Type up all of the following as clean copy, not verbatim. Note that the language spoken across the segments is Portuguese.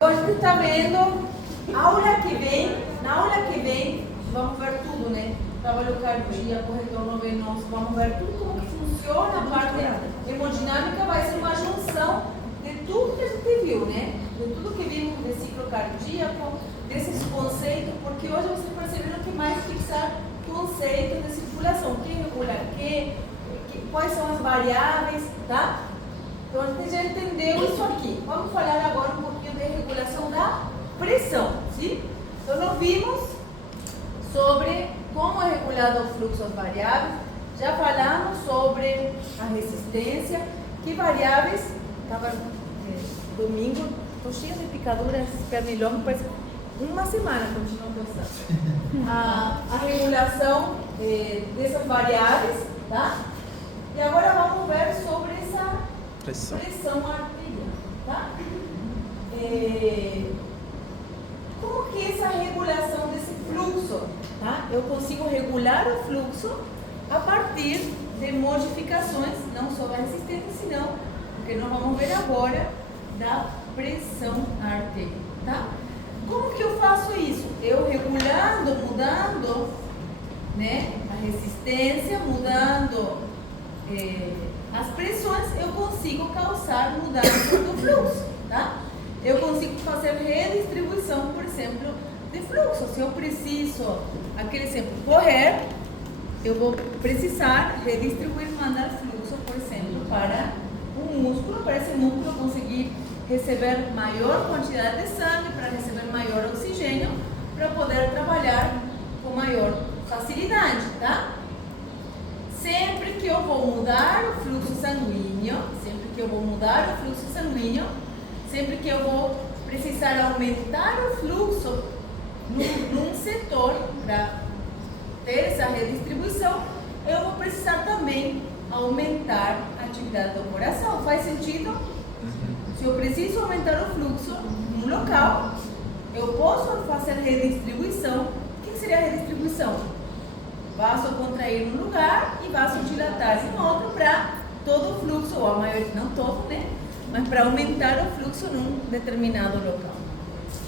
A gente está vendo na aula que vem, vamos ver tudo, né? Trabalho cardíaco, retorno venoso, vamos ver tudo como que funciona a parte hemodinâmica, vai ser uma junção de tudo que a gente viu, né? De tudo que vimos de ciclo cardíaco, desses conceitos, porque hoje vocês perceberam que mais fixar conceitos de circulação, quem regula quais são as variáveis, tá? Então a gente já entendeu isso aqui. Vamos falar agora um pouquinho de regulação da pressão, sim? Então nós vimos sobre como é regulado o fluxo das variáveis, já falamos sobre a resistência, que variáveis, estava domingo, estou cheia de picaduras, pernilongo, parece uma semana continuo coçando. A regulação dessas variáveis, tá? E agora vamos ver sobre essa pressão arterial, tá? Como que é essa regulação desse fluxo, tá? Eu consigo regular o fluxo a partir de modificações, não só da resistência, senão, porque nós vamos ver agora, da pressão arterial, tá? Como que eu faço isso? Eu regulando, mudando, né, a resistência, mudando as pressões, eu consigo causar mudança do fluxo, tá? Eu consigo fazer redistribuição, por exemplo, de fluxo. Se eu preciso, aquele exemplo, correr, eu vou precisar redistribuir, mandar fluxo, por exemplo, para um músculo, para esse músculo conseguir receber maior quantidade de sangue, para receber maior oxigênio, para poder trabalhar com maior facilidade, tá? Sempre que eu vou mudar o fluxo sanguíneo, sempre que eu vou precisar aumentar o fluxo num setor para ter essa redistribuição, eu vou precisar também aumentar a atividade do coração. Faz sentido? Se eu preciso aumentar o fluxo num local, eu posso fazer redistribuição. O que seria a redistribuição? Vaso contrair num lugar e vaso dilatar em outro para todo o fluxo, ou a maioria, não todo, né? Mas para aumentar o fluxo num determinado local.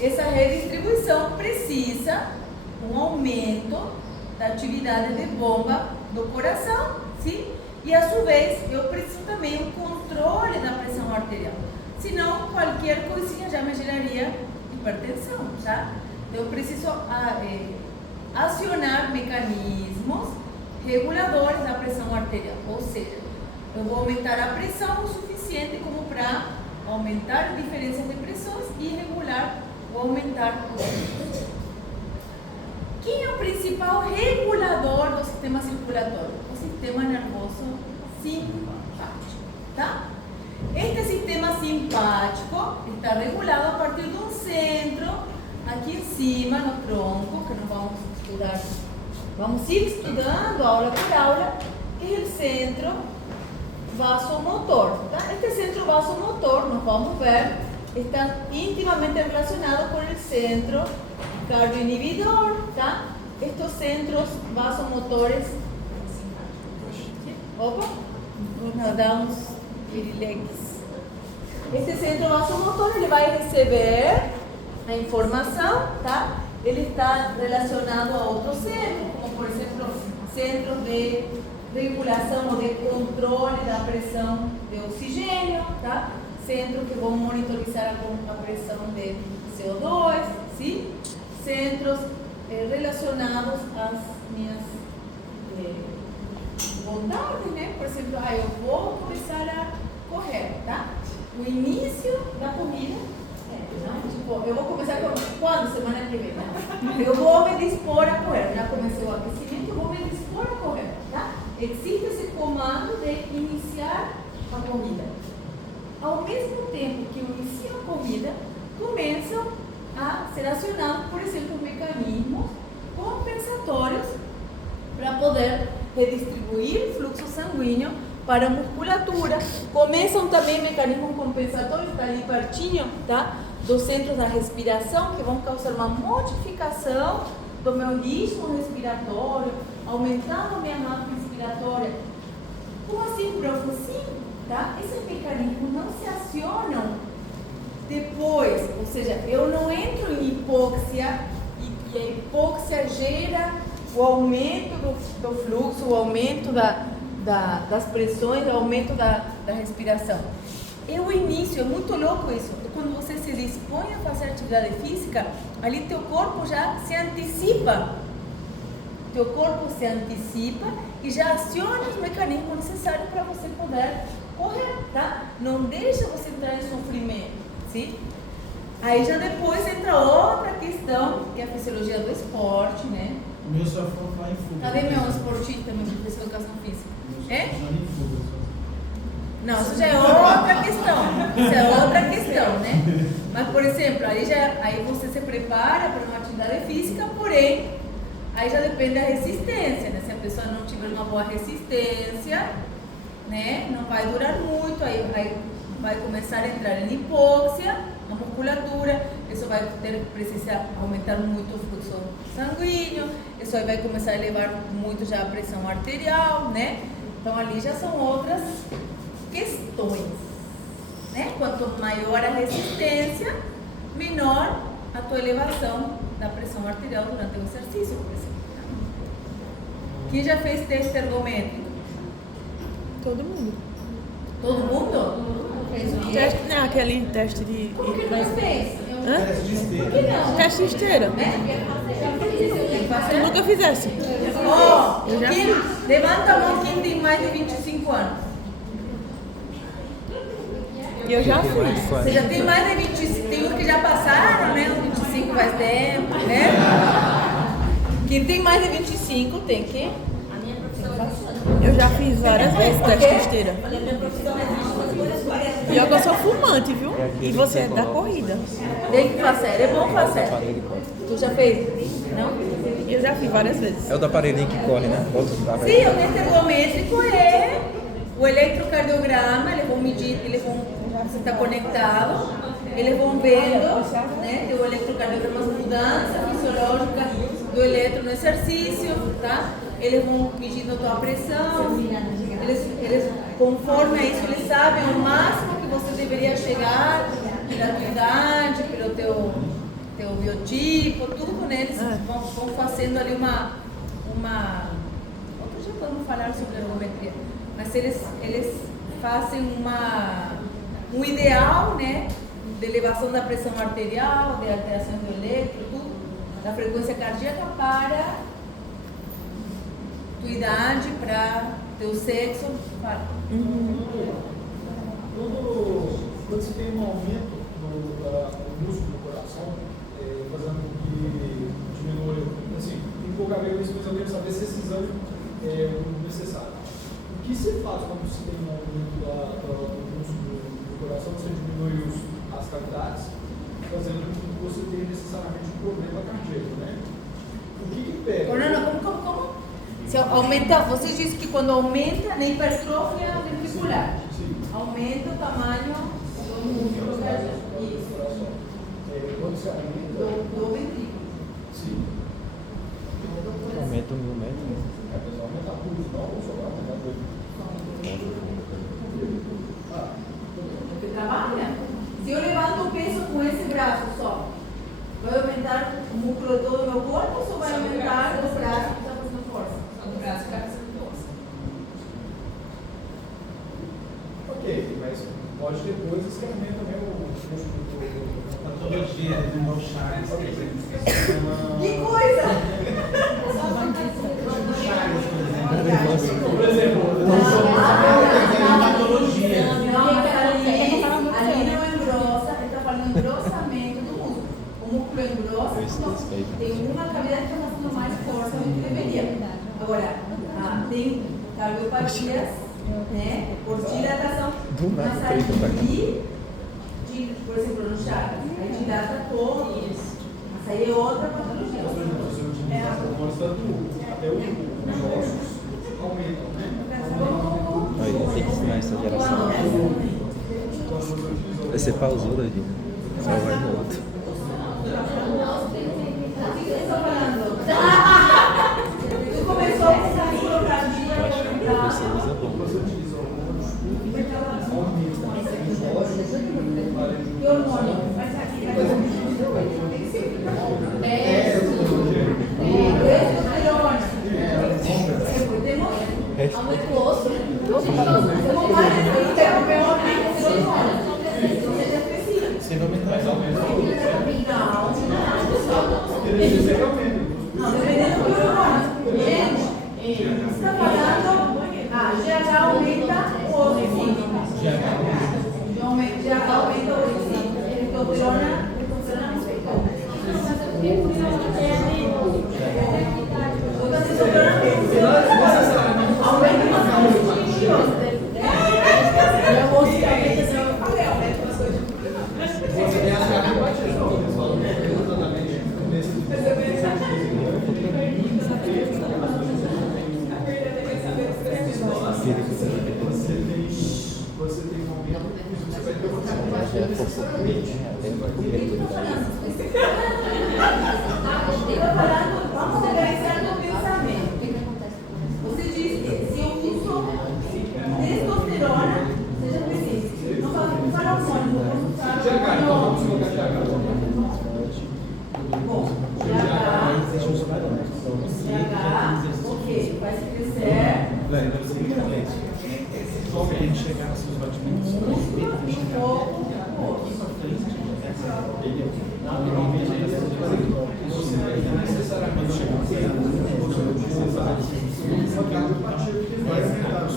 Essa redistribuição precisa um aumento da atividade de bomba do coração, sim? E a sua vez, eu preciso também um controle da pressão arterial. Senão, qualquer coisinha já me geraria hipertensão, tá? Eu preciso acionar mecanismos reguladores da pressão arterial, ou seja, eu vou aumentar a pressão o suficiente como para aumentar a diferença de pressões e regular ou aumentar o fluxo. Quem é o principal regulador do sistema circulatório? O sistema nervoso simpático, tá? Este sistema simpático está regulado a partir de um centro aqui em cima no tronco, que nós vamos estudar, vamos ir estudando aula por aula, e o centro vasomotor, tá? Este centro vasomotor, nós vamos ver, está intimamente relacionado com o centro cardioinhibidor, tá? Estes centros vasomotores, opa, nós damos pirilex. Este centro vasomotor, ele vai receber a informação, tá? Ele está relacionado a outro centro, como por exemplo, centro de regulação ou de controle da pressão de oxigênio, tá? Centro que vão monitorizar a pressão de CO2, sim? Centros relacionados às minhas vontades, né? Por exemplo, eu vou começar a correr, tá? No início da corrida, não, tipo, eu vou começar a correr quando? Semana que vem, né? Eu vou me dispor a correr, já comecei o aquecimento, eu vou me dispor a correr, tá? Existe esse comando de iniciar a corrida. Ao mesmo tempo que eu inicio a corrida, começam a ser acionados, por exemplo, mecanismos compensatórios para poder redistribuir o fluxo sanguíneo para a musculatura. Começam também mecanismos compensatórios, está ali pertinho, tá? Dos centros da respiração, que vão causar uma modificação do meu ritmo respiratório, aumentando a minha máquina respiratória. Como assim, prof? Sim, tá? Esses mecanismos não se acionam Depois, ou seja, eu não entro em hipóxia e a hipóxia gera o aumento do fluxo, o aumento das pressões, o aumento da respiração. O início, é muito louco isso. Quando você se dispõe a fazer atividade física, ali teu corpo já se antecipa. Teu corpo se antecipa e já aciona os mecanismos necessários para você poder correr, tá? Não deixa você entrar em sofrimento, sim? Aí já depois entra outra questão, que é a fisiologia do esporte, né? O meu só foi falar em fuga. Cadê meu esportista, meu professor de educação física? É? Não, isso já é outra questão. Isso é outra questão, né? Mas, por exemplo, aí você se prepara para uma atividade física, porém, aí já depende da resistência, né? Se a pessoa não tiver uma boa resistência, né? Não vai durar muito, aí vai começar a entrar em hipóxia, a musculatura, isso vai precisar aumentar muito o fluxo sanguíneo, isso aí vai começar a elevar muito já a pressão arterial, né? Então ali já são outras questões, né? Quanto maior a resistência, menor a tua elevação da pressão arterial durante o exercício, por exemplo. Quem já fez teste ergométrico? Todo mundo. Todo mundo? Fez o quê? Teste, não, aquele teste de. Por que não fez? Hã? Por que não? Teste de esteira. Né? Tem que fazer. Tu nunca fizesse? Ó, Eu já quem, levanta a mão quem tem mais de 25 anos. E eu já fiz. Você já tem mais de 25, tem uns que já passaram, né? Os 25 faz tempo, né? Quem tem mais de 25 tem que... Eu já fiz várias vezes teste de esteira. E eu sou fumante, viu? E você é da corrida. Tem que fazer, é bom fazer. Tu já fez? Não? Eu já fiz várias vezes. É o do aparelhinho que corre, né? Volta de lá, vai. Sim, o teste ergométrico é o eletrocardiograma, eles vão medir, você está conectado, eles vão vendo, né, o eletrocardiograma, as mudanças fisiológicas do eletro no exercício, tá? Eles vão medindo a tua pressão, eles conforme a isso, eles sabem o máximo que você deveria chegar pela tua idade, pelo teu biotipo, tudo, né? Eles vão fazendo ali uma... Outro dia vamos falar sobre ergometria, mas eles fazem um ideal, né, de elevação da pressão arterial, de alteração do eletro, tudo, da frequência cardíaca para tua idade, para teu sexo. Quando você tem um aumento no músculo do coração, fazendo com que diminua, assim, tem pouca ver isso, mas eu quero saber se esse exame é necessário. O que se faz quando você tem um aumento do músculo do coração? Você diminui as cavidades, fazendo com que você tenha necessariamente um problema cardíaco, né? O que pega? Não, como? Se aumenta, você disse que quando aumenta na hipertrofia ventricular, aumenta o tamanho do músculo cardíaco. Isso. Quando você aumenta Do ventrículo. Sim. Aumenta 1000 metros. Aumenta tudo, não, ou só aumenta tudo? Porque trabalha. Se eu levanto o peso com esse braço só, vai aumentar o músculo todo do meu corpo ou só vai aumentar o braço que está fazendo força? O braço que está fazendo força. Ok, mas pode ter coisas que aumentam também o músculo do patologia do meu Chagas, por exemplo. Que coisa! Chagas, por exemplo. Por exemplo, Patologia. Ali não engrossa, ele está falando engrossamento do músculo. O músculo engrossa, tem uma cavidade que está fazendo mais força do que deveria. Agora, tem cardiopatias, né, por dilatação. Mas aí, por exemplo, no Chagas, aí dilata todo isso. Mas aí é outra patologia. até os ossos aumentam, né? Aí tem que ensinar essa geração. Você pausou, doidinho. Só vai no outro. O que você está falando? Tu começou a pensar em colocar Eu acho que o professor usa bom. que hormônio? necessariamente chegar a ser só que a parte vai aumentar os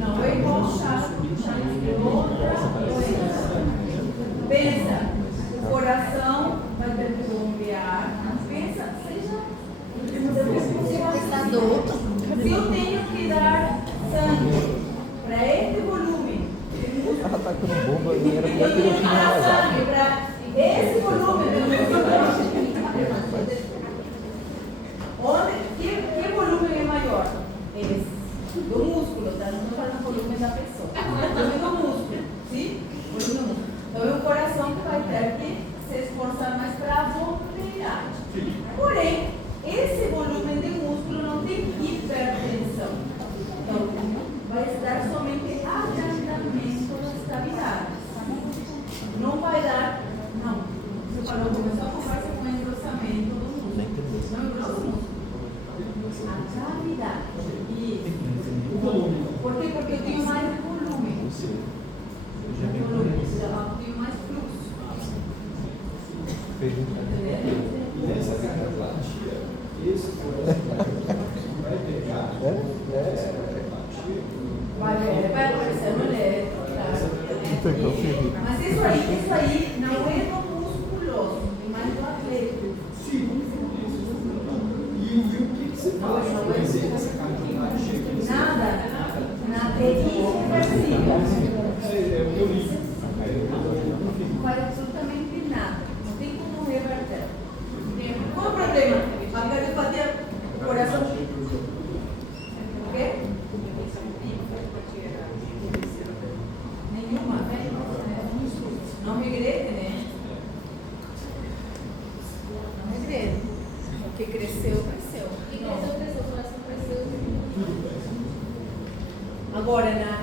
Não, é igual chá pensa, o coração vai bombear. Pensa, seja. Se eu tenho que dar sangue para esse volume, Ela tá com bomba e era eu melhor que tenho eu que tinha dar mais alto. sangue para esse volume que volume é maior? Esse. Do músculo, tá? Não estou falando do volume da pessoa. O volume do músculo, sim? O volume do músculo. Então é o coração que vai ter que se esforçar mais para a bombear. Porém, esse volume de músculo não tem hipertensão. Então, vai dar somente agrandamento das cavidades. Não vai dar, não. Você falou, começou a conversa com o engrossamento do músculo. Não engrossa o músculo. A cavidade. Por quê? Porque eu tenho mais volume. Eu tenho mais fluxo. Vai aparecer no elétrico, mas isso aí não é do musculoso, é mais do atlético. E o que você fala sobre essa cavidade? Nada é irreversível. Eu li. Não faz absolutamente nada. Não tem como reverter. Qual é o problema? A cardiopatia do coração. O quê? Nenhuma. Não regrede, né? Não regrede. O que cresceu, cresceu. Agora,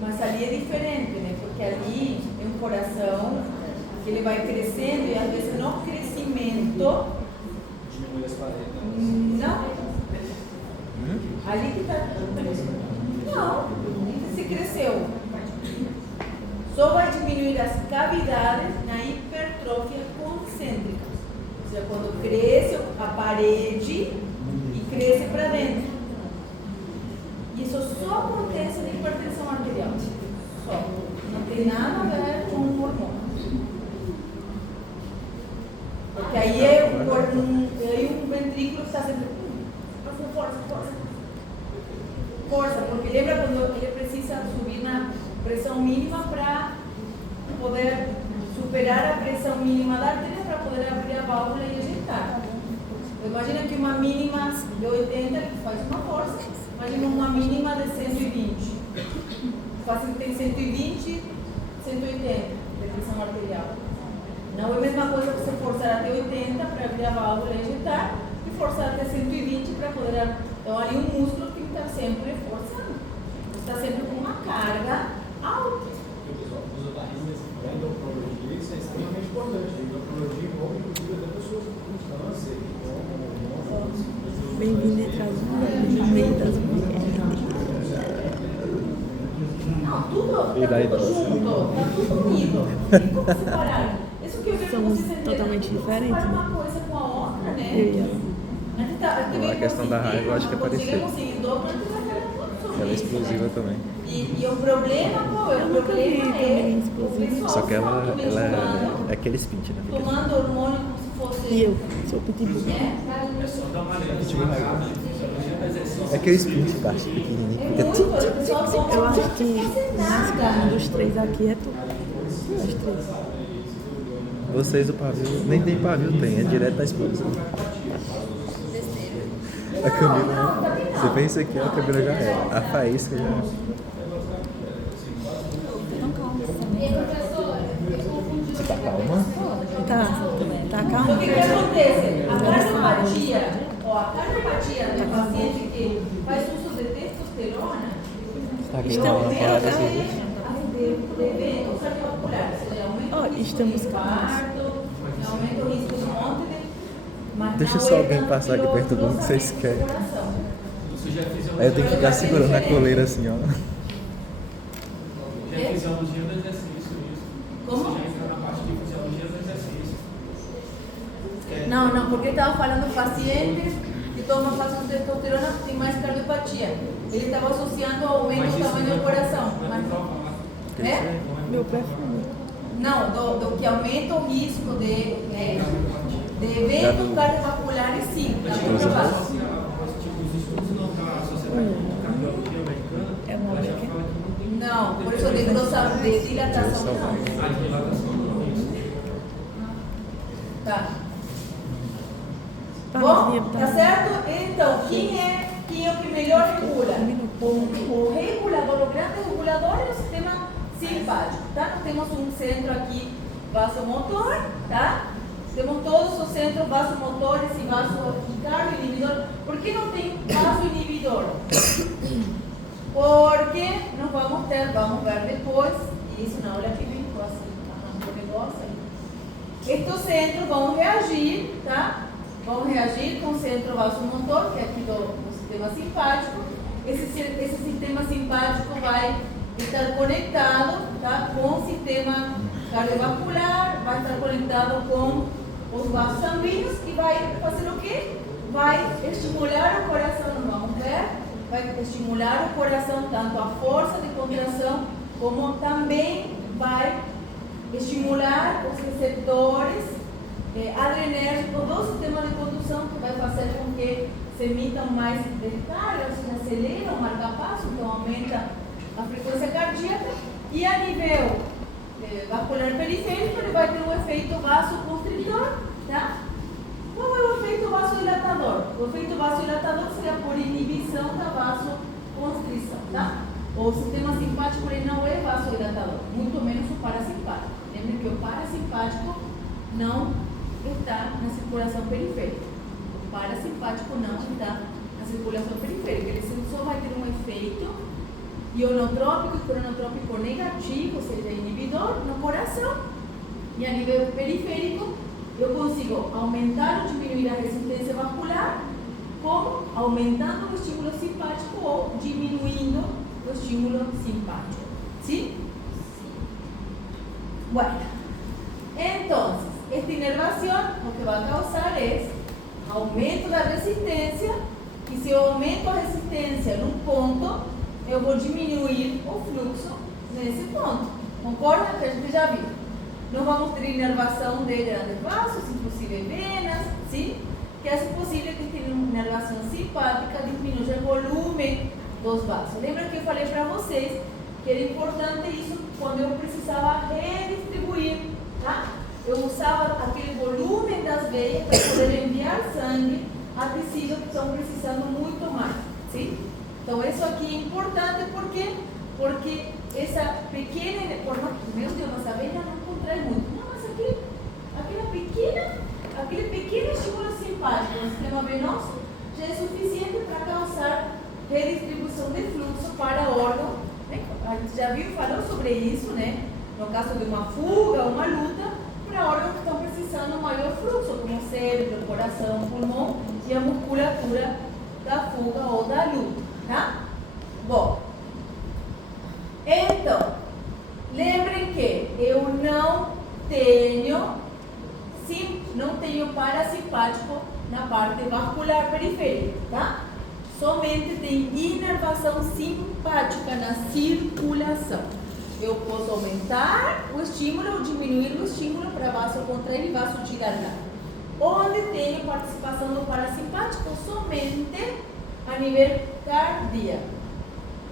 mas ali é diferente, né? Porque ali é um coração que ele vai crescendo e às vezes no crescimento. Diminui as paredes. Não. Ali que está. Não. Se cresceu. Só vai diminuir as cavidades na hipertrofia concêntrica. Ou seja, quando cresce a parede e cresce para dentro. Isso só acontece na hipertensão arterial. Só. Não tem nada a ver com o hormônio. Porque aí é um ventrículo que está sempre. Força, porque lembra quando ele precisa subir na pressão mínima para poder superar a pressão mínima da artéria para poder abrir a válvula e ejetar. Imagina que uma mínima de 80 faz uma força. Imagina uma mínima de 120. O paciente tem 120, 180 de pressão arterial. Não é a mesma coisa você forçar até 80 para abrir a válvula e ejetar e forçar até 120 para poder. Então, ali um músculo tem que estar sempre forçando. Você está sempre com uma carga alta. O pessoal usa da endocrinologia, isso é extremamente importante. A endocrinologia envolve, inclusive, até pessoas com câncer, Bem-vindo e trazendo no meio das mulheres. Não, tudo E daí, tá tudo junto, tá tudo unido. Tem como separar. Isso que eu vejo Somos vocês entenderam. totalmente diferentes, Faz né? uma coisa com a outra, né? Eu e ela. A questão da raiva eu acho que é parecida. Ela é explosiva também. E o problema, qual é? Eu O nunca vi problema também é explosiva. o pessoal Só que ela tomando, é aquele spint, né? tomando hormônio como se fosse. E eu sou pitbull. É aquele spint baixo, pequenininho. É Fica muito, o pessoal toma Eu acho como que se fosse mais nada. calmo dos três aqui é tu. Os três. Vocês, o pavio, nem tem pavio, tem, é direto da explosão. A Camila, você pensa que a Camila já é, a Faísca já é. Você tá calma? Tá Então, o calmo? que acontece? A cardiopatia do paciente que faz uso de testosterona, Tá aqui Estamos na bem, parada tá? assim. eventos cardiovasculares, ou seja, aumenta Ó, o risco estamos de infarto, aumenta o risco de um monte de. Mas Deixa não só é alguém tanto passar aqui pelo perto do que vocês engrossamento do querem. coração. Aí eu tenho que ficar segurando a coleira assim, ó. fisiologia do exercício, isso. Como? Você já entra na parte de fisiologia do exercício. Não, porque eu estava falando pacientes que tomam fácil testosterona e tem mais cardiopatia. Ele estava associando ao aumento do tamanho do coração. É? Meu perfume. Não, do que aumenta o risco de eventos cardiovasculares, sim, está comprovado. Tipo, os estudos não da Sociedade de Cardiologia Americana, É uma ela já americana? fala que não tem. Não, por isso de dilatação não. A dilatação não, isso. Tá. Tá, Bom, tá. tá certo? Então, quem é o que melhor regula? O regulador, o grande regulador é o sistema simpático, tá? Nós temos um centro aqui vasomotor, tá? Temos todos os centros vasomotores e vasoinibidor. Por que não tem vasoinibidor? Porque nós vamos ver depois, isso na aula que vem, o negócio aí. Estes centros vão reagir, tá? Vão reagir com o centro vasomotor, que é aqui do sistema simpático. Esse sistema simpático vai estar conectado, tá, com o sistema cardiovascular, vai estar conectado com os vasos sanguíneos e vai fazer o quê? Vai estimular o coração, vamos ver? Vai estimular o coração, tanto a força de contração, como também vai estimular os receptores adrenérgicos do sistema de condução, que vai fazer com que se emitam mais descargas, se acelera o marca-passo, então aumenta a frequência cardíaca, e a nível vascular periférico ele vai ter um efeito vasoconstritor, tá? Qual é o efeito vasodilatador? O efeito vasodilatador seria por inibição da vasoconstrição, tá? O sistema simpático ele não é vasodilatador, muito menos o parasimpático. Lembre que o parasimpático não está na circulação periférica. O parasimpático não está na circulação periférica. Ele só vai ter um efeito ionotrópico e cronotrópico negativo, ou seja, inibidor no coração. E a nível periférico, eu consigo aumentar ou diminuir a resistência vascular, como aumentando o estímulo simpático ou diminuindo o estímulo simpático. Sim? Bueno, entonces, esta inervación lo que va a causar es aumento da resistência, e se eu aumento a resistência num ponto, eu vou diminuir o fluxo nesse ponto. Concorda? Que a gente já viu. Não vamos ter inervação de grandes vasos, inclusive venas, sim? Que é possível que tenha inervação simpática, diminua o volume dos vasos. Lembra que eu falei para vocês que era importante isso quando eu precisava redistribuir, tá? Eu usava aquele volume das veias para poder enviar sangue a tecidos que estão precisando muito mais, sim? Então isso aqui é importante porque essa pequena, meu Deus, nossa veia não contrai muito. Não, mas aquele pequeno estímulo simpático no sistema venoso já é suficiente para causar redistribuição de fluxo para órgão. A gente já viu, falou sobre isso, né? No caso de uma fuga, uma luta, para órgãos que estão precisando de maior fluxo, como o cérebro, o coração, o pulmão e a musculatura da fuga ou da luta, tá? Bom, então, lembrem que eu não tenho parasimpático na parte vascular periférica, tá? Somente tem inervação simpática na circulação. Eu posso aumentar o estímulo ou diminuir o estímulo para vasocontrair e vasodilatar. Onde tenho participação do parasimpático? Somente a nível cardíaco.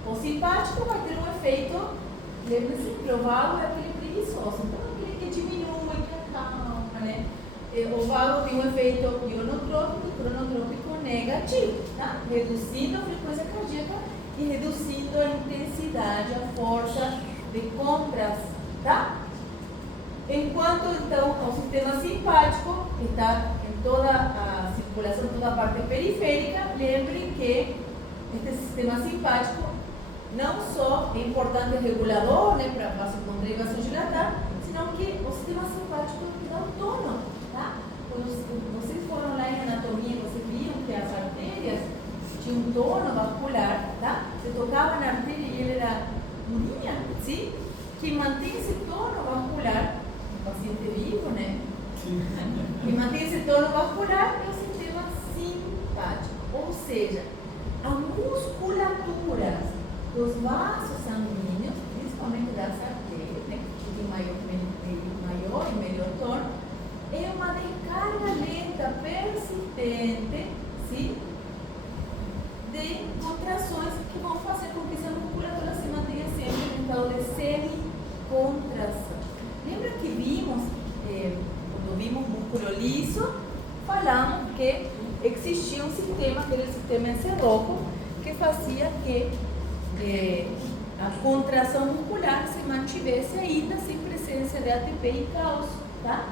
O simpático vai ter um efeito, lembre-se, que o vago é aquele preguiçoso, então aquele que diminui, que acalma, né? O vago tem um efeito ionotrópico e cronotrópico negativo, tá? Reduzindo a frequência cardíaca e reduzindo a intensidade, a força de contração, tá? Enquanto, então, o sistema simpático está em toda a circulação, toda a parte periférica, lembrem que este sistema simpático não só é importante regulador, né, para vasocontrair e vasodilatar, senão que o sistema simpático é autônomo, tá? Quando vocês foram lá em anatomia, vocês viram que as artérias tinham um tono vascular, tá? Você tocava na artéria e ele era durinha, sim? que mantém esse tono vascular, o paciente vivo, né? Que mantém esse tono vascular é o sistema simpático. Ou seja, a musculatura dos vasos sanguíneos, principalmente das artérias, né, que tem maior e melhor tono, é uma descarga lenta, persistente, sim, de contrações que vão fazer com que essa musculatura se mantenha sempre em estado de semi-contração. Lembra que vimos, quando vimos músculo liso, falamos que existia um sistema, que era o sistema encerroco, que fazia que a contração muscular se mantivesse ainda sem presença de ATP e cálcio, tá?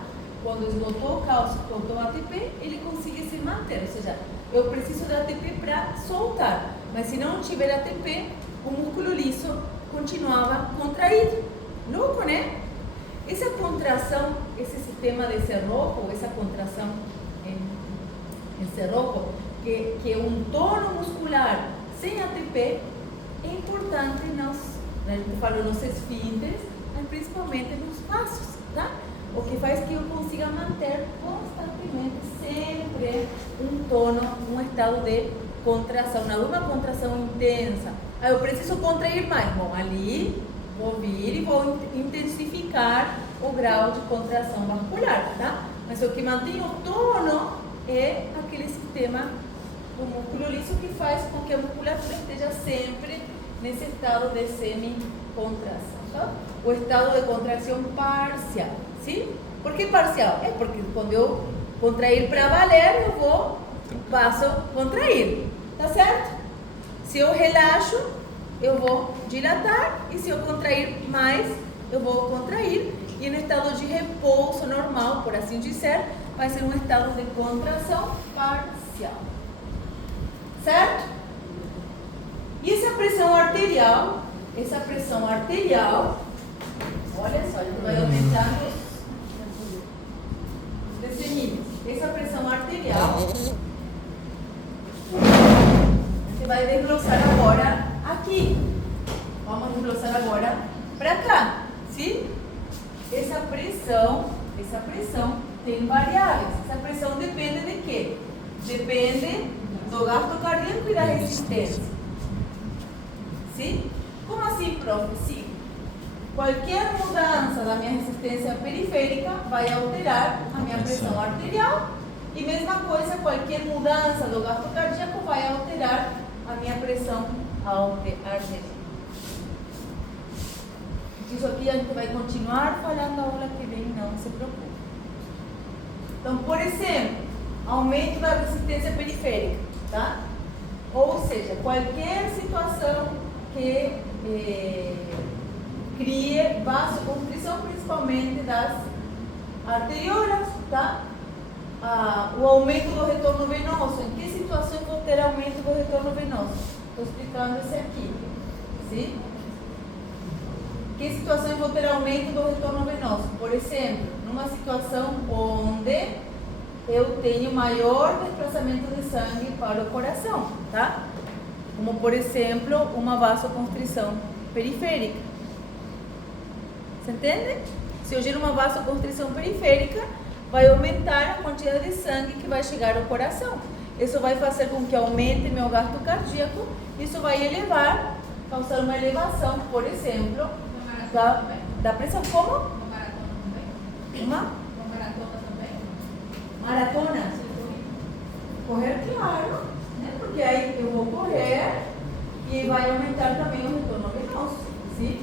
Quando esgotou o cálcio, esgotou o ATP, ele conseguia se manter, ou seja, eu preciso de ATP para soltar, mas se não tiver ATP, o músculo liso continuava contraído. Louco, né? Essa contração, esse sistema de cerroco, essa contração em cerroco, que é um tono muscular sem ATP, é importante a gente falou nos esfínteres, mas principalmente nos vasos, tá? O que faz que eu consiga manter constantemente, sempre, um tono, um estado de contração, não uma contração intensa. Eu preciso contrair mais. Bom, ali vou vir e vou intensificar o grau de contração vascular, tá? Mas o que mantém o tono é aquele sistema do músculo liso que faz com que a musculatura esteja sempre nesse estado de semi-contração, tá? O estado de contração parcial, sim? Por que parcial? É porque quando eu contrair para valer, eu passo a contrair, tá certo? Se eu relaxo, eu vou dilatar, e se eu contrair mais, eu vou contrair, e no estado de repouso normal, por assim dizer, vai ser um estado de contração parcial, certo? E essa pressão arterial, olha só, ele vai aumentando os decilímetros. Essa pressão arterial, você vai desglossar agora aqui. Vamos desglossar agora para cá, sim? Essa pressão tem variáveis. Essa pressão depende de quê? Depende do gasto cardíaco e da resistência. Sim? Como assim, prof? Sim. Qualquer mudança da minha resistência periférica vai alterar a minha pressão arterial, e mesma coisa, qualquer mudança do gasto cardíaco vai alterar a minha pressão arterial. Isso aqui a gente vai continuar falando a aula que vem, não se preocupe. Então, por exemplo, aumento da resistência periférica, tá? Ou seja, qualquer situação que crie vasoconstrição, principalmente das arteriolas, tá? O aumento do retorno venoso. Em que situação eu vou ter aumento do retorno venoso? Estou explicando esse aqui, sim? Em que situação eu vou ter aumento do retorno venoso? Por exemplo, numa situação onde eu tenho maior desplazamento de sangue para o coração, tá? Como, por exemplo, uma vasoconstrição periférica. Você entende? Se eu gero uma vasoconstrição periférica, vai aumentar a quantidade de sangue que vai chegar ao coração. Isso vai fazer com que aumente meu gasto cardíaco. Isso vai causar uma elevação, por exemplo, da pressão. Como? Uma maratona também? Maratona? Correr, claro, né? Porque aí eu vou correr e vai aumentar também o retorno venoso, sim?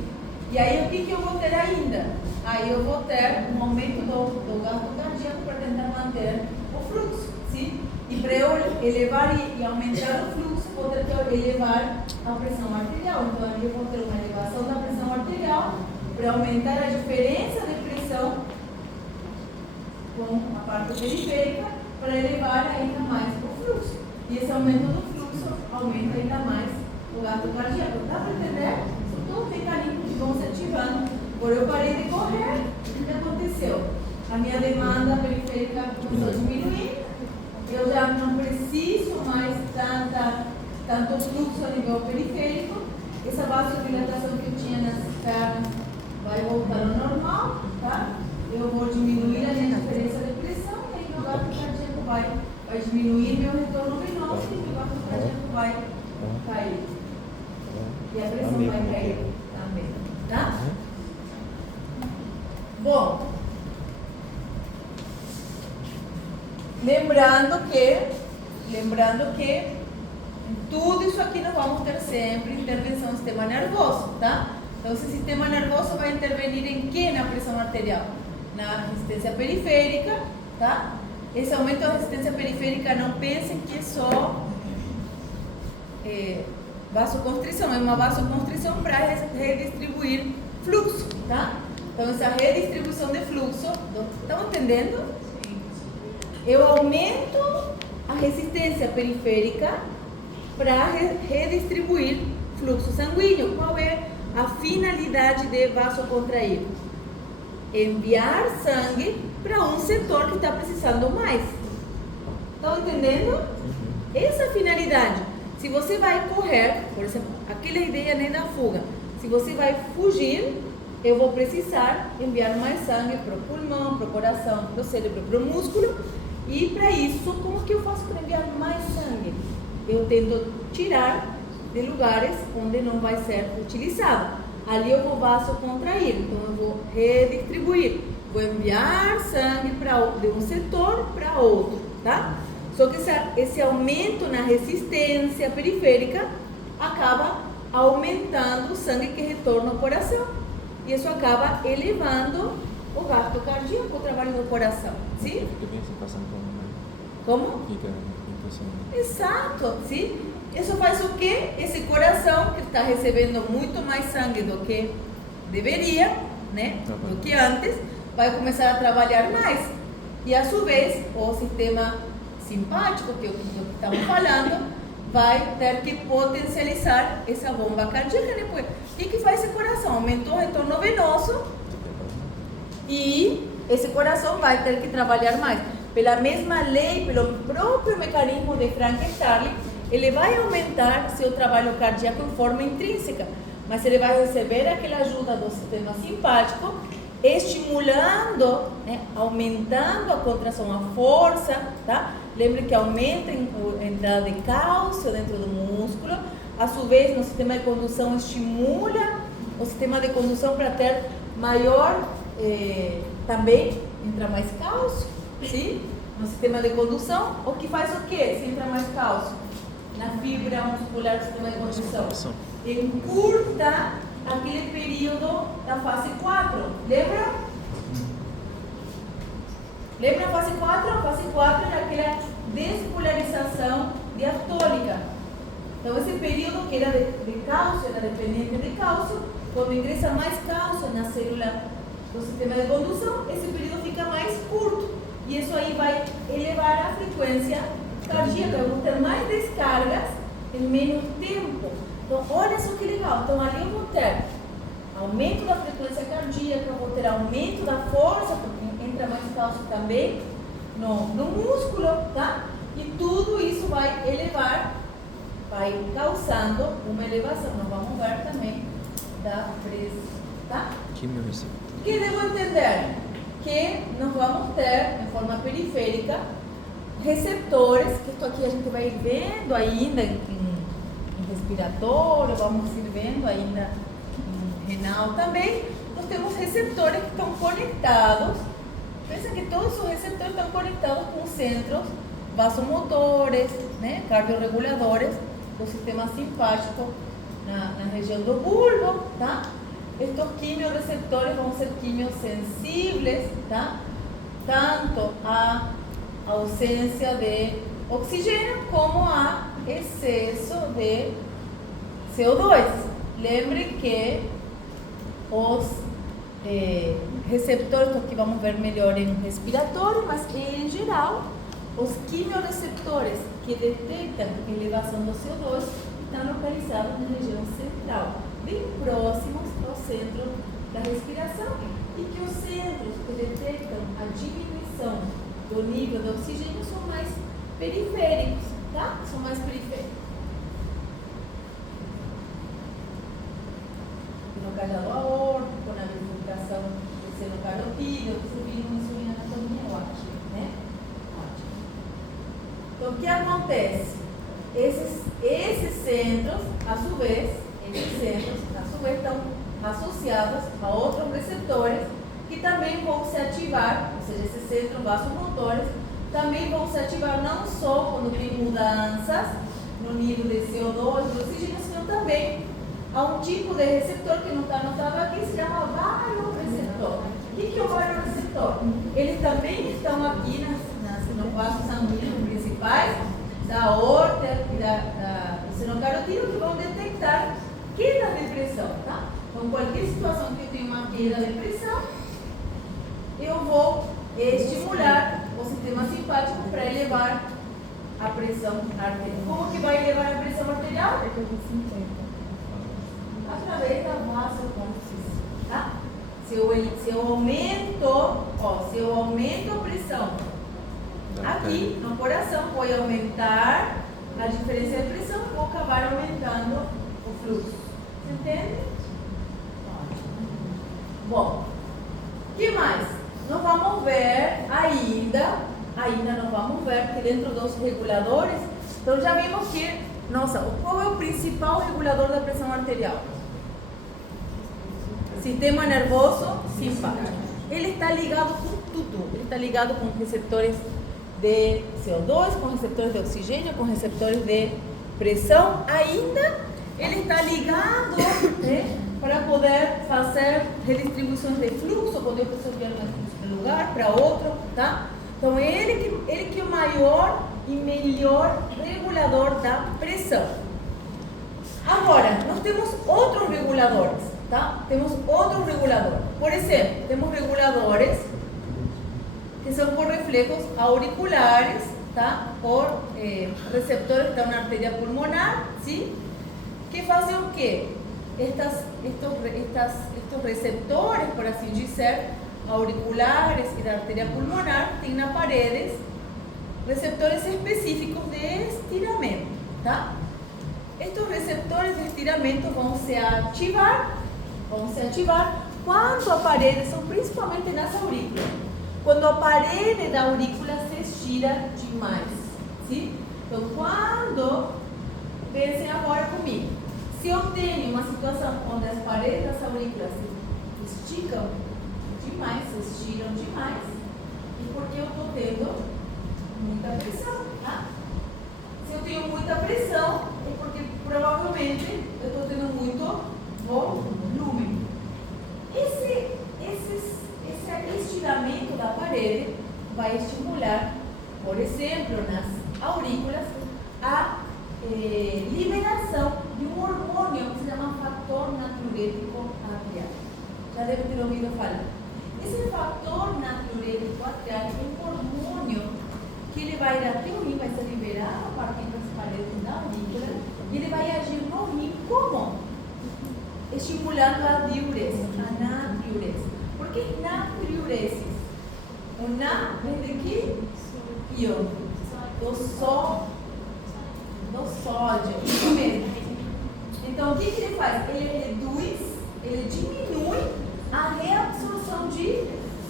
E aí o que eu vou ter ainda? Aí eu vou ter um aumento do gasto cardíaco para tentar manter o fluxo, sim? E para eu elevar e aumentar o fluxo, vou ter que elevar a pressão arterial. Então aí eu vou ter uma elevação da pressão arterial para aumentar a diferença de pressão com a parte periférica, para elevar ainda mais o fluxo. E esse aumento do fluxo aumenta ainda mais o gasto cardíaco. Dá para entender? São todos mecanismos que vão se ativando. Agora eu parei de correr, o que aconteceu? A minha demanda periférica começou a diminuir, eu já não preciso mais tanto fluxo a nível periférico, essa vasodilatação que eu tinha nas pernas vai Bom, lembrando que tudo isso aqui nós vamos ter sempre intervenção do sistema nervoso, tá? Então, esse sistema nervoso vai intervenir em que na pressão arterial? Na resistência periférica, tá? Esse aumento da resistência periférica, não pensem que é só vasoconstrição, é uma vasoconstrição para redistribuir fluxo, tá? Então, essa redistribuição de fluxo, estão entendendo? Eu aumento a resistência periférica para redistribuir fluxo sanguíneo. Qual é a finalidade de vasocontrair? Enviar sangue para um setor que está precisando mais. Estão entendendo? Essa é a finalidade. Se você vai correr, por exemplo, aquela ideia nem da fuga. Se você vai fugir, eu vou precisar enviar mais sangue para o pulmão, para o coração, para o cérebro, para o músculo. E para isso, como que eu faço para enviar mais sangue? Eu tento tirar de lugares onde não vai ser utilizado. Ali eu vou vasocontrair, então eu vou redistribuir. Vou enviar sangue de um setor para outro, tá? Só que esse aumento na resistência periférica acaba aumentando o sangue que retorna ao coração. E isso acaba elevando o gasto cardíaco, o trabalho do coração. Sim? Como? Exato, sim? Isso faz o quê? Esse coração que está recebendo muito mais sangue do que deveria, né? Do que antes, vai começar a trabalhar mais. E a sua vez, o sistema simpático, que é o que estamos falando, vai ter que potencializar essa bomba cardíaca. Depois, o que faz esse coração? Aumentou o retorno venoso e esse coração vai ter que trabalhar mais. Pela mesma lei, pelo próprio mecanismo de Frank-Starling, ele vai aumentar seu trabalho cardíaco em forma intrínseca, mas ele vai receber aquela ajuda do sistema simpático, estimulando, né, aumentando a contração, a força, tá? Lembre que aumenta a entrada de cálcio dentro do músculo, a sua vez no sistema de condução estimula o sistema de condução para ter maior, também entra mais cálcio, sim? No sistema de condução, o que faz o quê? Se entra mais cálcio na fibra muscular do sistema de condução, encurta aquele período da fase 4, lembra? Lembra a fase 4? A fase 4 era aquela despolarização diastólica. Então, esse período que era de cálcio, era dependente de cálcio, quando ingressa mais cálcio na célula do sistema de condução, esse período fica mais curto. E isso aí vai elevar a frequência cardíaca, eu vou ter mais descargas em menos tempo. Então, olha só que legal. Então, ali eu vou ter aumento da frequência cardíaca, eu vou ter aumento da força, porque entra mais cálcio também no músculo, tá? E tudo isso vai elevar, vai causando uma elevação. Nós vamos ver também da pressão, tá? O que devo entender? Que nós vamos ter, de forma periférica, receptores, que isso aqui a gente vai ir vendo ainda em respiratório, vamos ir vendo ainda em renal também. Nós temos receptores que estão conectados. Pensa que todos os receptores estão conectados com centros vasomotores, né, cardiorreguladores do sistema simpático na região do bulbo, tá? Estes quimiorreceptores vão ser quimiosensíveis, tá? Tanto a ausência de oxigênio como a excesso de CO2. Lembre que os receptores, aqui vamos ver melhor em respiratório, mas em geral, os quimiorreceptores que detectam elevação do CO2 estão localizados na região central, bem próximos ao centro da respiração, e que os centros que detectam a diminuição do nível de oxigênio são mais periféricos, tá? São mais periféricos. No cajado aórtico, na bifurcação do seno carotídeo, você viu isso em anatomia, eu acho, né? Ótimo. Então, o que acontece? Esses centros, a sua vez, estão associados a outros receptores que também vão se ativar, ou seja, esses centros vasomotores também vão se ativar não só quando tem mudanças no nível de CO2, de oxigênio, senão também há um tipo de receptor que não está anotado aqui, se chama varioreceptor. O que é o varioreceptor? Eles também estão aqui nos vasos sanguíneos principais da aorta e do seno carotídeo, que vão detectar queda de pressão, tá? Então, qualquer situação que eu tenha uma queda de pressão, eu vou estimular o sistema simpático para elevar a pressão arterial. Como que vai elevar a pressão arterial? Através da vasoconstricção, tá? Se eu aumento a pressão aqui no coração, vou aumentar a diferença de pressão e vou acabar aumentando o fluxo. Entende? Bom, o que mais? Nós vamos ver ainda não vamos ver que dentro dos reguladores, então já vimos que, nossa, qual é o principal regulador da pressão arterial? Sistema nervoso simpático. Ele está ligado com tudo, ele está ligado com receptores de CO2, com receptores de oxigênio, com receptores de pressão. Ainda ele está ligado, né, para poder fazer redistribuições de fluxo, poder absorver um lugar para outro, tá? Então ele que é o maior e melhor regulador da pressão. Agora, nós temos outros reguladores, tá? Temos outros reguladores. Por exemplo, temos reguladores que são por reflejos auriculares, tá? Por receptores que estão na artéria pulmonar, sim? Que fazem o quê? Estos receptores, por assim dizer, auriculares e da artéria pulmonar, têm na paredes receptores específicos de estiramento, tá? Estes receptores de estiramento vão se ativar quando a parede, são principalmente nas aurículas, quando a parede da aurícula se estira demais, sim? Então, quando, pensem agora comigo, se eu tenho uma situação onde as paredes das aurículas se esticam demais, se estiram demais, e porque eu estou tendo muita pressão, tá? Se eu tenho muita pressão, é porque provavelmente eu estou tendo muito volume. Esse estiramento da parede vai estimular, por exemplo, nas aurículas, a liberação de um hormônio que se chama fator natriurético atrial. Já deve ter ouvido falar. Esse fator natriurético atrial é um hormônio que ele vai até o rim, vai ser liberado a partir das paredes da aurícula e ele vai agir no rim como? Estimulando a diurese, a natriurese. Por que natriurese? O na vem de que? Ion. Do sódio. Isso mesmo. Então, o que ele faz? Ele diminui a reabsorção de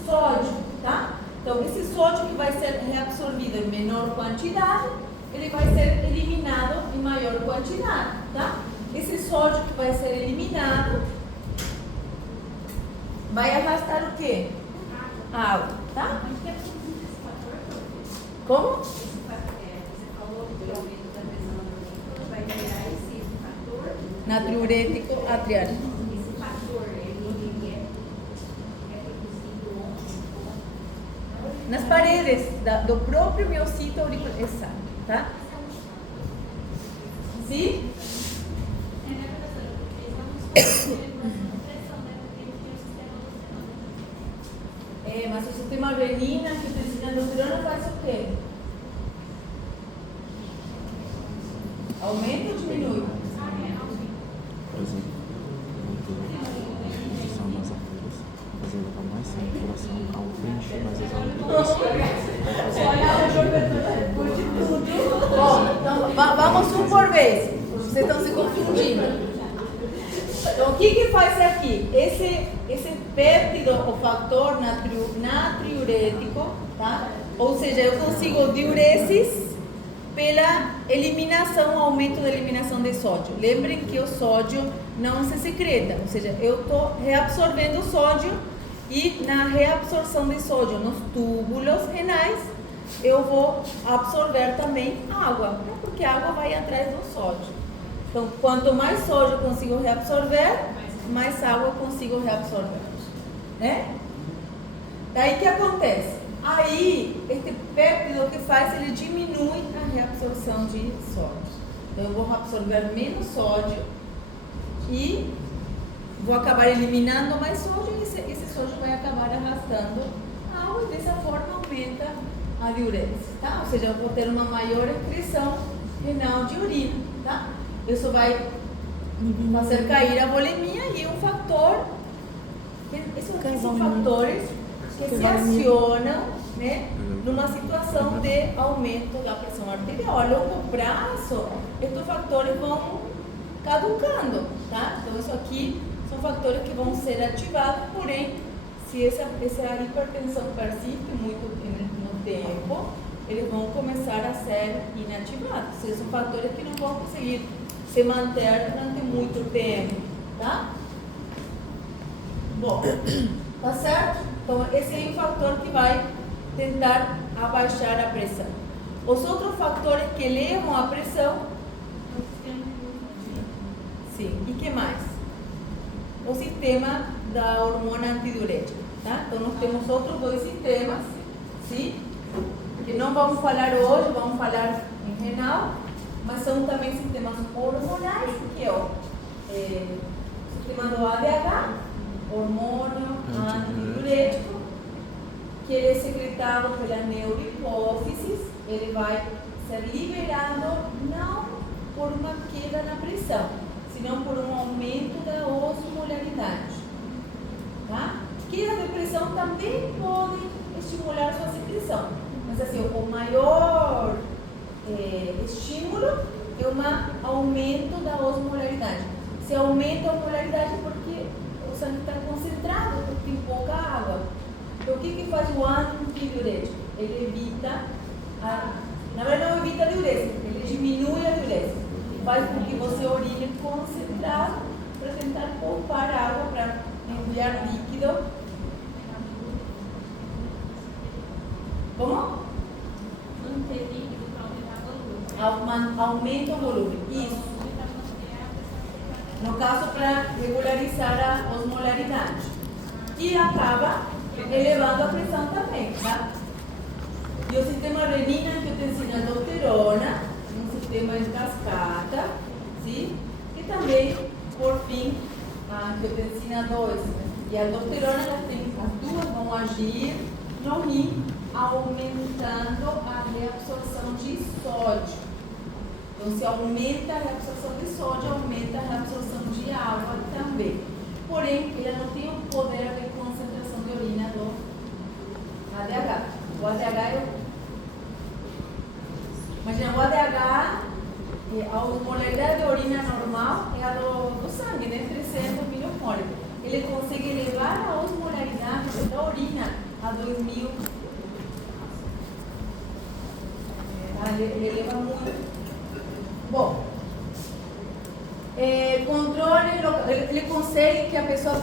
sódio, tá? Então, esse sódio que vai ser reabsorvido em menor quantidade, ele vai ser eliminado em maior quantidade, tá? Esse sódio que vai ser eliminado vai arrastar o quê? Água, tá? Como? Natriurético atrial. Esse fator, ele é produzido nas paredes do próprio miocito auricular. Exato, tá? Sim? Mas o sistema renina que precisa de aldosterona faz o quê? Aumenta ou diminui? Por exemplo, são mais alturas, fazendo com mais circulação ao preencher mais as alturas. Bom, então vamos um por vez. Vocês estão se confundindo. Então, o que faz aqui? Esse péptido, o fator natriurético, tá? Ou seja, eu consigo diuresis pela eliminação, aumento da eliminação de sódio. Lembrem que o sódio não se secreta, ou seja, eu estou reabsorvendo o sódio E na reabsorção de sódio nos túbulos renais, eu vou absorver também água, né? Porque a água vai atrás do sódio. Então, quanto mais sódio eu consigo reabsorver, mais água eu consigo reabsorver, né? Daí o que acontece? Aí, este péptido, o que faz? Ele diminui a reabsorção de sódio. Então, eu vou absorver menos sódio e vou acabar eliminando mais sódio e esse sódio vai acabar arrastando a água e dessa forma aumenta a diurese, tá? Ou seja, eu vou ter uma maior excreção renal de urina, tá? Isso vai fazer cair a volemia e um fator, esses são fatores que se acionam, né, numa situação de aumento da pressão arterial. A longo prazo, estes fatores vão caducando, tá? Então isso aqui são fatores que vão ser ativados, porém, se essa hipertensão persiste muito no tempo, eles vão começar a ser inativados. Ou seja, são fatores que não vão conseguir se manter durante muito tempo, tá? Bom, tá certo? Então, esse é um fator que vai tentar abaixar a pressão. Os outros fatores que elevam a pressão, sim, e que mais? O sistema da hormona antidiurética, tá? Então, nós temos outros dois sistemas, sim? Que não vamos falar hoje, vamos falar em renal, mas são também sistemas hormonais, que é o sistema do ADH, hormônio antidiurético, que ele é secretado pela neurohipófise, ele vai ser liberado não por uma queda na pressão, senão por um aumento da osmolaridade. Tá? Queda de pressão também pode estimular sua secreção, mas assim, o maior estímulo é um aumento da osmolaridade. Se aumenta a osmolaridade é porque o sangue está concentrado, porque tem pouca água. Então, o que faz o antidiurético? Ele evita, na verdade não evita a diurese, ele diminui a diurese. Faz com que você urine concentrado para tentar poupar água, para enviar líquido. Como? Aumenta o volume. Isso. No caso, para regularizar a osmolaridade. E acaba elevando a pressão também, tá? E o sistema renina-angiotensina-aldosterona, um sistema em cascata, sim? E também, por fim, a angiotensina 2 e a aldosterona, as duas vão agir no rim, aumentando a reabsorção de sódio. Então, se aumenta a reabsorção de sódio, aumenta a reabsorção de água também. Porém, ele não tem o poder de concentração de urina do ADH. O ADH é imagina, o ADH, a osmolaridade de urina normal é a do sangue, né? 300 milimoles. Ele consegue elevar a osmolaridade da urina a 2000. Ele eleva muito. Bom, controle local. Ele consegue que a pessoa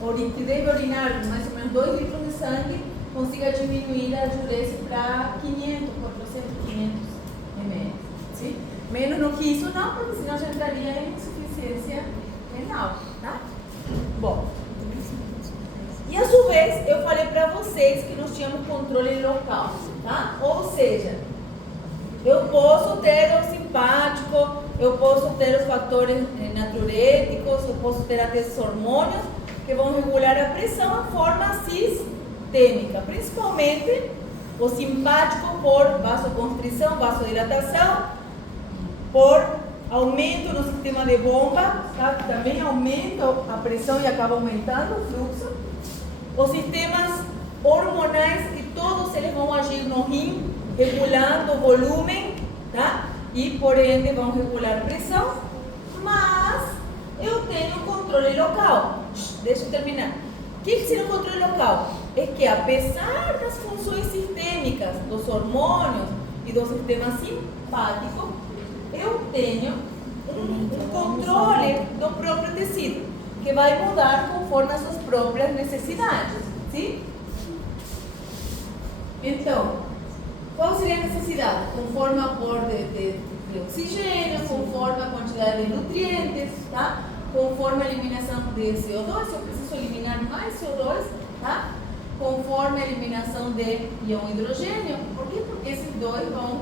que deve urinar mais ou menos 2 litros de sangue consiga diminuir a diurese para 500, 400, 500 ml. Sim? Menos do que isso não, porque senão já entraria em insuficiência renal, tá? Bom, e a sua vez eu falei para vocês que nós tínhamos controle local, tá? Ou seja, eu posso ter o simpático, eu posso ter os fatores natriuréticos, eu posso ter até esses hormônios que vão regular a pressão de forma sistêmica, principalmente o simpático por vasoconstrição, vasodilatação, por aumento no sistema de bomba, tá? Que também aumenta a pressão e acaba aumentando o fluxo. Os sistemas hormonais, que todos eles vão agir no rim, regulando o volume, tá? E por ende vão regular a pressão, mas eu tenho controle local. Deixa eu terminar. O que seria o controle local? É que apesar das funções sistêmicas dos hormônios e do sistema simpático, eu tenho um controle do próprio tecido. que vai mudar conforme as suas próprias necessidades, sim? Então, qual seria a necessidade? Conforme o aporte de oxigênio, conforme a quantidade de nutrientes, tá? Conforme a eliminação de CO2, se eu preciso eliminar mais CO2, tá? Conforme a eliminação de íon hidrogênio. Por quê? Porque esses dois vão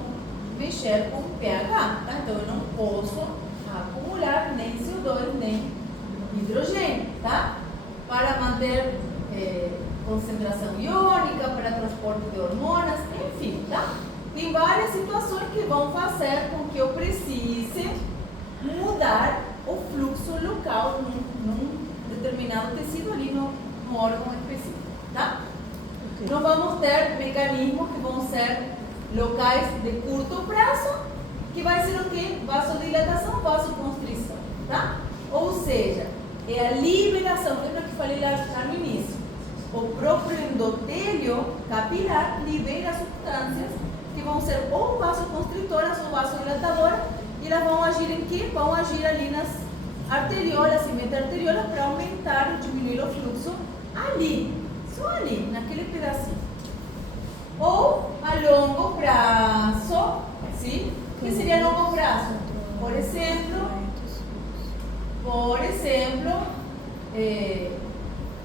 mexer com o pH, tá? Então eu não posso acumular nem CO2 nem hidrogênio, tá? Para manter concentração iônica, para transporte de hormonas, enfim, tá? Tem várias situações que vão fazer com que eu precise mudar o fluxo local num determinado tecido ali no órgão específico, tá? Não vamos ter mecanismos que vão ser locais de curto prazo, que vai ser o quê? Vasodilatação, vasoconstrição, tá? Ou seja, é a liberação, lembra que falei lá no início? O próprio endotélio capilar libera substâncias que vão ser ou vasoconstritoras ou vasodilatadoras, e elas vão agir em quê? Vão agir ali nas arteriolas e meta-arteriolas para aumentar e diminuir o fluxo ali, só ali, naquele pedacinho. Ou a longo prazo, sim? O que seria longo prazo? Por exemplo,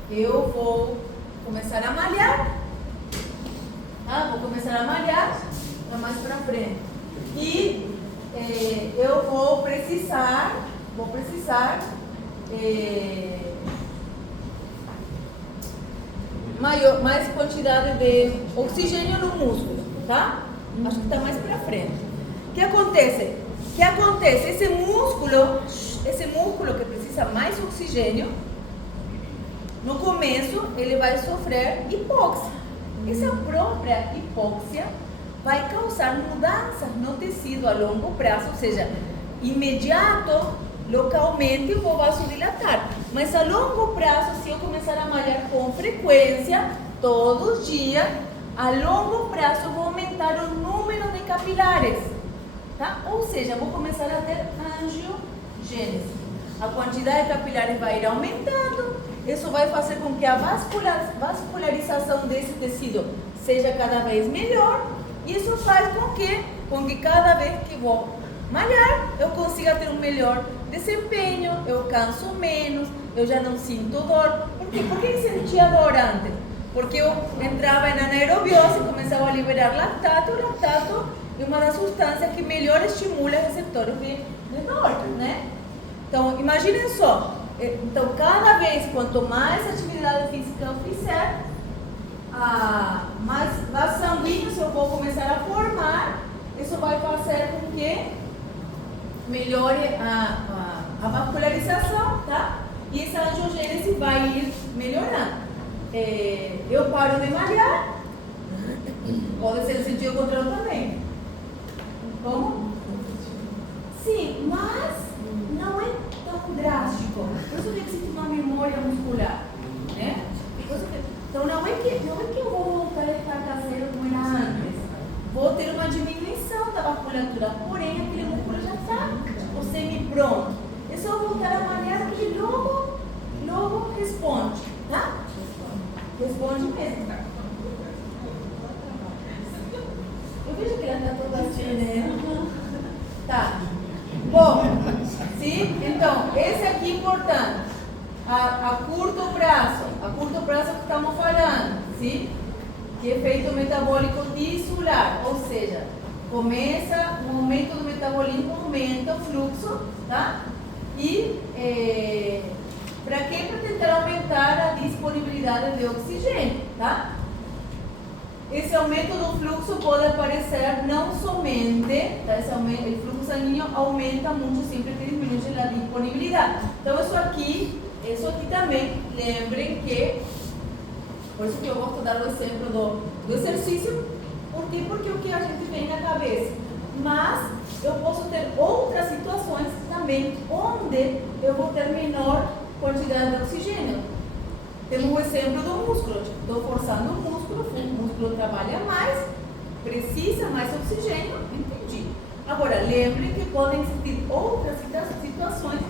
eu vou começar a malhar, vou começar a malhar mais para frente, e eu vou precisar mais quantidade de oxigênio no músculo, tá? Acho que está mais para frente. O que acontece? Esse músculo que precisa mais oxigênio, no começo ele vai sofrer hipóxia. Essa própria hipóxia vai causar mudanças no tecido a longo prazo, ou seja, imediato, localmente eu vou vasodilatar. Mas a longo prazo, se eu começar a malhar com frequência, todos os dias, a longo prazo eu vou aumentar o número de capilares, tá? Ou seja, vou começar a ter angiogênese. A quantidade de capilares vai ir aumentando, isso vai fazer com que a vascularização desse tecido seja cada vez melhor. Isso faz com que cada vez que vou malhar, eu consiga ter um melhor desempenho, eu canso menos, eu já não sinto dor. Por quê? Por que sentia dor antes? Porque eu entrava em anaerobiose e começava a liberar lactato. O lactato é uma das substâncias que melhor estimula receptores de dor, né? Então, imaginem só. Então, cada vez, quanto mais atividade física eu fizer, mais vasos sanguíneos eu vou começar a formar. Isso vai fazer com que melhore a vascularização, tá? E essa angiogênese vai ir melhorando. Eu paro de malhar, pode ser no sentido contrário também. Como? Sim, mas não é tão drástico. Por isso que existe uma memória muscular, né? Então não é que eu vou voltar a estar caseiro como era antes. Vou ter uma diminuição da vasculatura, porém aquele músculo já está semi-pronto. É só voltar a malhar que logo responde, tá? Responde mesmo. Eu vejo que ela está toda assim, né? Tá. Bom, sim? Então, esse aqui é importante. A curto prazo que estamos falando, sim? Que efeito metabólico tisular, ou seja, começa um aumento do metabolismo, aumenta o fluxo, tá? E para quê? Para tentar aumentar a disponibilidade de oxigênio, tá? Esse aumento do fluxo pode aparecer não somente, tá? O fluxo sanguíneo aumenta muito sempre que diminui a disponibilidade. Então isso aqui também, lembrem que, por isso que eu gosto de dar o exemplo do exercício, por quê? Porque é o que a gente tem na cabeça. Mas eu posso ter outras situações também, onde eu vou ter menor quantidade de oxigênio. Temos o exemplo do músculo. Estou forçando o músculo trabalha mais, precisa mais oxigênio, entendi. Agora, lembre que podem existir outras situações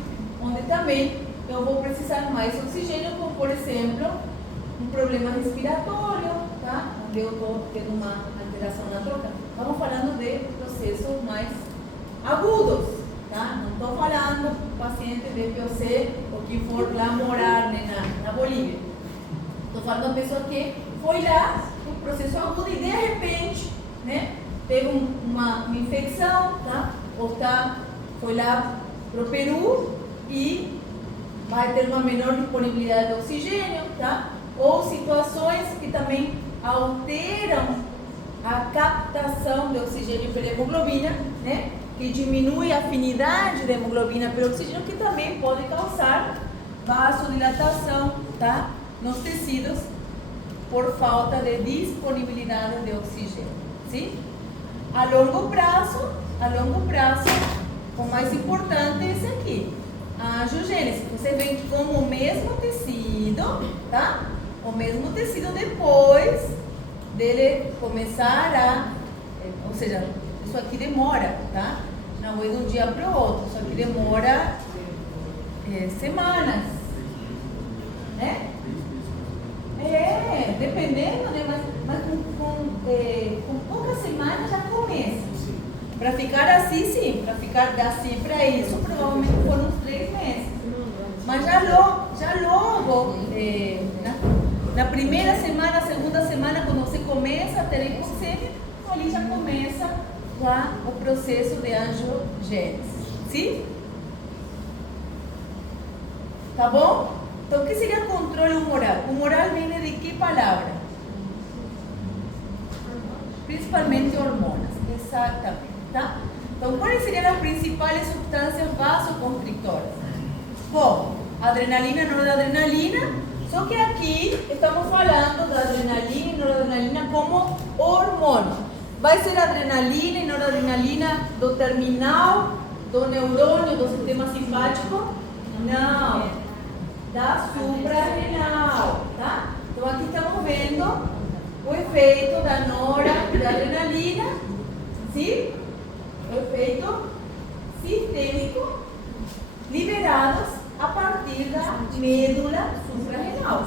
onde também eu vou precisar mais oxigênio, como por exemplo, um problema respiratório, tá? Onde eu estou tendo uma alteração na troca. Estamos falando de processos mais agudos, tá? Não estou falando paciente de POC ou que for lá morar, né, na Bolívia. Estou falando da pessoa que foi lá, um processo agudo e de repente, né, teve uma infecção, tá? Ou foi lá para o Peru e vai ter uma menor disponibilidade de oxigênio, tá? Ou situações que também alteram a captação de oxigênio pela hemoglobina, né? Que diminui a afinidade da hemoglobina pelo oxigênio, que também pode causar vasodilatação, tá? Nos tecidos por falta de disponibilidade de oxigênio, sim? A longo prazo, o mais importante é esse aqui, a angiogênese. Você vê como o mesmo tecido, tá? O mesmo tecido depois dele começar ou seja, isso aqui demora, tá? Não é de um dia para o outro, isso aqui demora semanas, né? Dependendo, né? Mas com poucas semanas já começa. Para ficar assim, sim, para ficar assim para isso, provavelmente foram uns 3 meses. Mas já logo na primeira semana, segunda semana, quando você começa a ter hipoxêmia, ali já começa o processo de angiogênese. Sim? Tá bom? Então, o que seria controle humoral? Humoral vem de que palavra? Principalmente hormonas. Exatamente. Tá? Então, quais seriam as principais substâncias vasoconstrictoras? Bom, adrenalina e noradrenalina, só que aqui estamos falando da adrenalina e noradrenalina como hormônio. Vai ser adrenalina e noradrenalina do terminal, do neurônio, do sistema simpático? Não, da suprarrenal, tá? Então aqui estamos vendo o efeito da noradrenalina, sim? O efeito sistêmico liberados a partir da medula suprarrenal.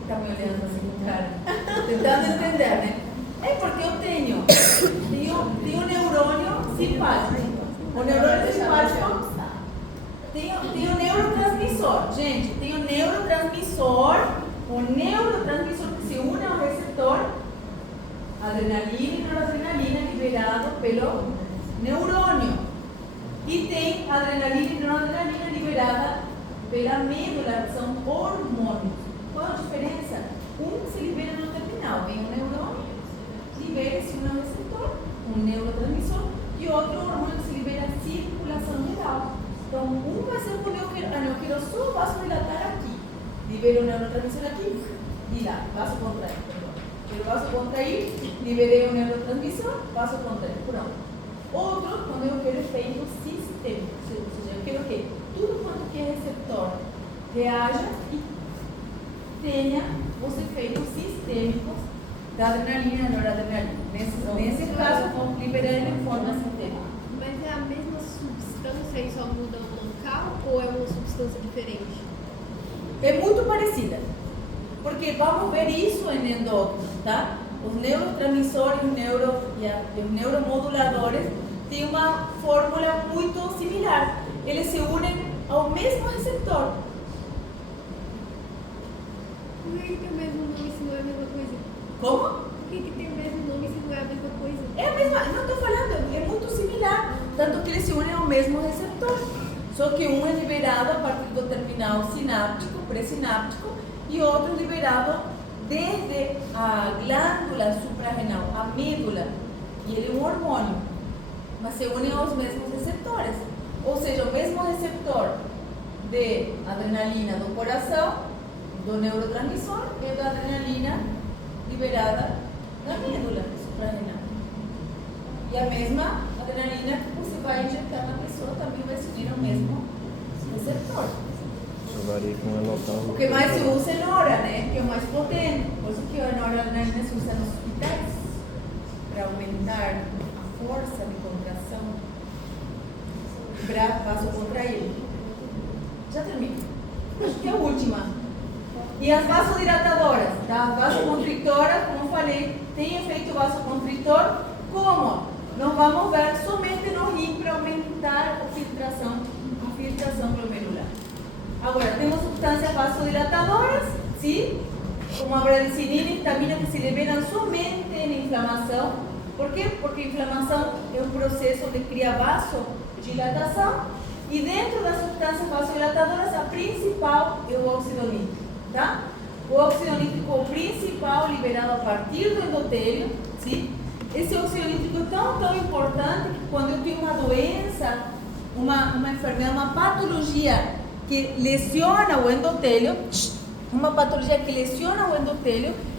Está me olhando assim, cara, tentando entender, né? É porque eu tenho um neurônio simpático. O neurônio simpático tem um neurotransmissor. Gente, tem um neurotransmissor. O neurotransmissor que se une ao receptor, adrenalina e noradrenalina liberado pelo neurônio. E tem adrenalina e noradrenalina liberada pela medula, que são hormônios. Qual a diferença? Um se libera no terminal, vem um neurônio, libera-se um receptor, um neurotransmissor, e outro hormônio que se libera a circulação geral. Então, um vai ser quando eu quero só vasodilatar aqui, libero o neurotransmissor aqui, dilata, vasocontrair, quero vasocontrair, liberei o neurotransmissor, vasocontrair, pronto. Outro, quando eu quero efeito sistêmico, ou seja, eu quero que tudo quanto que é receptor reaja e tenha os efeitos sistêmicos da adrenalina e noradrenalina. Nesse caso, vamos liberar em forma sistêmica. Mas é a mesma substância e só muda o local ou é uma substância diferente? É muito parecida, porque vamos ver isso em endócrino, tá? Os neurotransmissores e os neuromoduladores têm uma fórmula muito similar. Eles se unem ao mesmo receptor. Por que tem o mesmo nome se não é a mesma coisa? Como? Por que tem o mesmo nome se não é a mesma coisa? É a mesma, não estou falando, é muito similar. Tanto que eles se unem ao mesmo receptor. Só que um é liberado a partir do terminal sináptico, pré-sináptico, e outro liberado desde a glândula suprarrenal, a medula. E ele é um hormônio, mas se unem aos mesmos receptores. Ou seja, o mesmo receptor de adrenalina do coração, do neurotransmissor, e da adrenalina liberada da medula suprarrenal. E a mesma adrenalina que você vai injetar na pessoa também vai se unir ao mesmo receptor. Isso varia com o local. O que mais se usa é nora, né? Que é o mais potente. Por isso que a noradrenalina se usa nos hospitais para aumentar a força de contração para vasocontrair. Já termino. Acho que é a última. E as vasodilatadoras, tá? As vasoconstrictoras, como falei, tem efeito vasoconstrictor. Como? Nós vamos ver somente no rim para aumentar a filtração glomerular. Agora, temos substâncias vasodilatadoras, sim? Como a bradicinina e histamina, que se liberam somente na inflamação. Por quê? Porque a inflamação é um processo de criar vasodilatação. E dentro das substâncias vasodilatadoras, a principal é o óxido nítrico, tá? O óxido nítrico é o principal liberado a partir do endotélio, sim? Esse óxido nítrico é tão importante que quando eu tenho uma doença, uma enfermidade, uma patologia que lesiona o endotélio,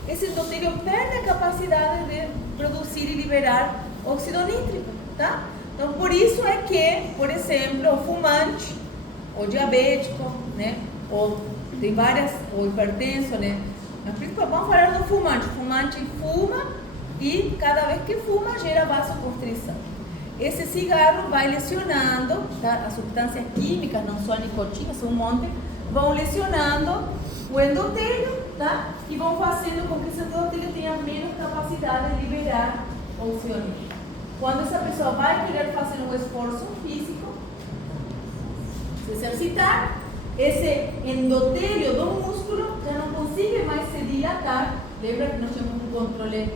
esse endotélio perde a capacidade de produzir e liberar óxido nítrico, tá? Então, por isso é que, por exemplo, o fumante, o diabético, né? Ou tem várias, ou hipertenso, né? Mas, vamos falar do fumante. O fumante fuma e cada vez que fuma gera vasoconstrição. Esse cigarro vai lesionando, tá? As substâncias químicas, não só a nicotina, são um monte, vão lesionando o endotélio, tá? E vão fazendo com que esse endotélio tenha menos capacidade de liberar óxido nítrico. Quando essa pessoa vai querer fazer um esforço físico, se exercitar, esse endotélio do músculo já não consegue mais se dilatar. Lembra que nós temos um controle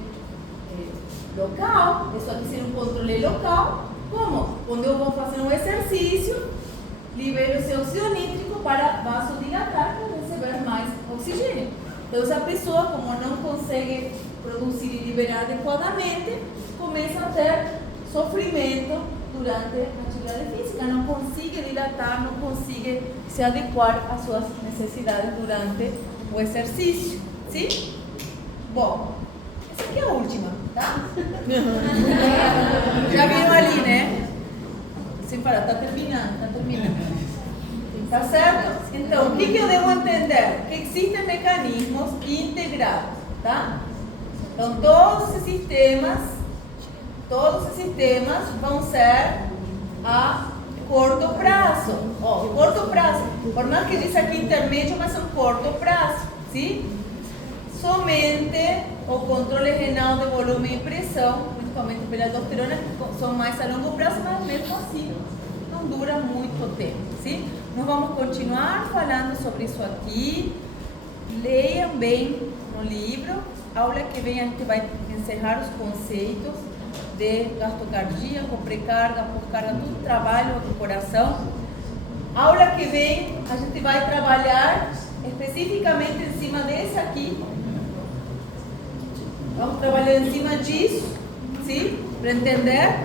local? Isso aqui seria um controle local. Como? Quando eu vou fazer um exercício, libero esse óxido nítrico para vasodilatar, para receber mais oxigênio. Então, essa pessoa, como não consegue produzir e liberar adequadamente, começa a ter sofrimento durante a atividade física, não consegue dilatar, não consegue se adequar às suas necessidades durante o exercício, sim? Bom, essa aqui é a última, tá? Já viram ali, né? Sem parar, tá terminando. Tá certo? Então, o que eu devo entender? Que existem mecanismos integrados, tá? Então, todos esses sistemas vão ser a curto prazo. Curto prazo. Por mais que diz aqui intermédio, mas é um curto prazo, sim? Somente o controle renal de volume e pressão, principalmente pela aldosterona, que são mais a longo prazo, mas mesmo assim não dura muito tempo, sim? Nós vamos continuar falando sobre isso aqui. Leiam bem no livro. Aula que vem a gente vai encerrar os conceitos de gasto cardíaco, pré-carga, pós-carga, tudo trabalho do coração. Aula que vem a gente vai trabalhar especificamente em cima desse aqui. Vamos trabalhar em cima disso, sim? Para entender.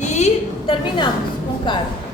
E terminamos com carga.